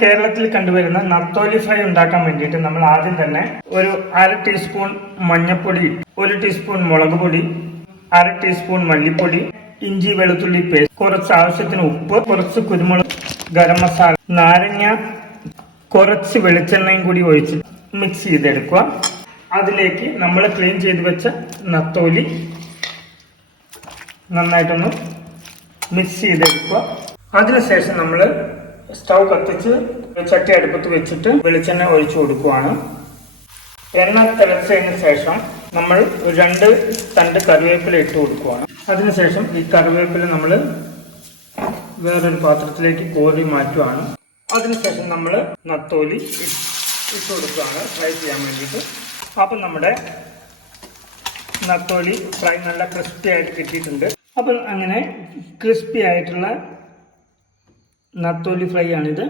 കേരളത്തിൽ കണ്ടുവരുന്ന നത്തോലി ഫ്രൈ ഉണ്ടാക്കാൻ വേണ്ടിയിട്ട് നമ്മൾ ആദ്യം തന്നെ ഒരു 1/2 ടീസ്പൂൺ മഞ്ഞൾപ്പൊടി, 1 ടീസ്പൂൺ മുളക് പൊടി, 1/2 ടീസ്പൂൺ മല്ലിപ്പൊടി, ഇഞ്ചി വെളുത്തുള്ളി പേസ്റ്റ്, കുറച്ച് ആവശ്യത്തിന് ഉപ്പ്, കുറച്ച് കുരുമുളക്, ഗരം മസാല, നാരങ്ങ, കുറച്ച് വെളിച്ചെണ്ണയും കൂടി ഒഴിച്ച് മിക്സ് ചെയ്തെടുക്കുക. അതിലേക്ക് നമ്മൾ ക്ലീൻ ചെയ്ത് വെച്ച നത്തോലി നന്നായിട്ടൊന്ന് മിക്സ് ചെയ്തെടുക്കുക. അതിനുശേഷം നമ്മൾ സ്റ്റൗ കത്തിച്ച് ചട്ടി അടുപ്പത്ത് വെച്ചിട്ട് വെളിച്ചെണ്ണ ഒഴിച്ചു കൊടുക്കുകയാണ്. എണ്ണ തിളച്ചതിന് ശേഷം നമ്മൾ 2 തണ്ട് കറിവേപ്പില ഇട്ട് കൊടുക്കുകയാണ്. അതിനുശേഷം ഈ കറിവേപ്പില നമ്മൾ വേറൊരു പാത്രത്തിലേക്ക് കോരി മാറ്റുകയാണ്. അതിനുശേഷം നമ്മൾ നത്തോലി ഇട്ട് കൊടുക്കുകയാണ് ഫ്രൈ ചെയ്യാൻ വേണ്ടിയിട്ട്. അപ്പം നമ്മുടെ നത്തോലി ഫ്രൈ നല്ല ക്രിസ്പി ആയിട്ട് കിട്ടിയിട്ടുണ്ട്. അപ്പം അങ്ങനെ ക്രിസ്പി ആയിട്ടുള്ള നത്തോലി ഫ്രൈ ആണിത്.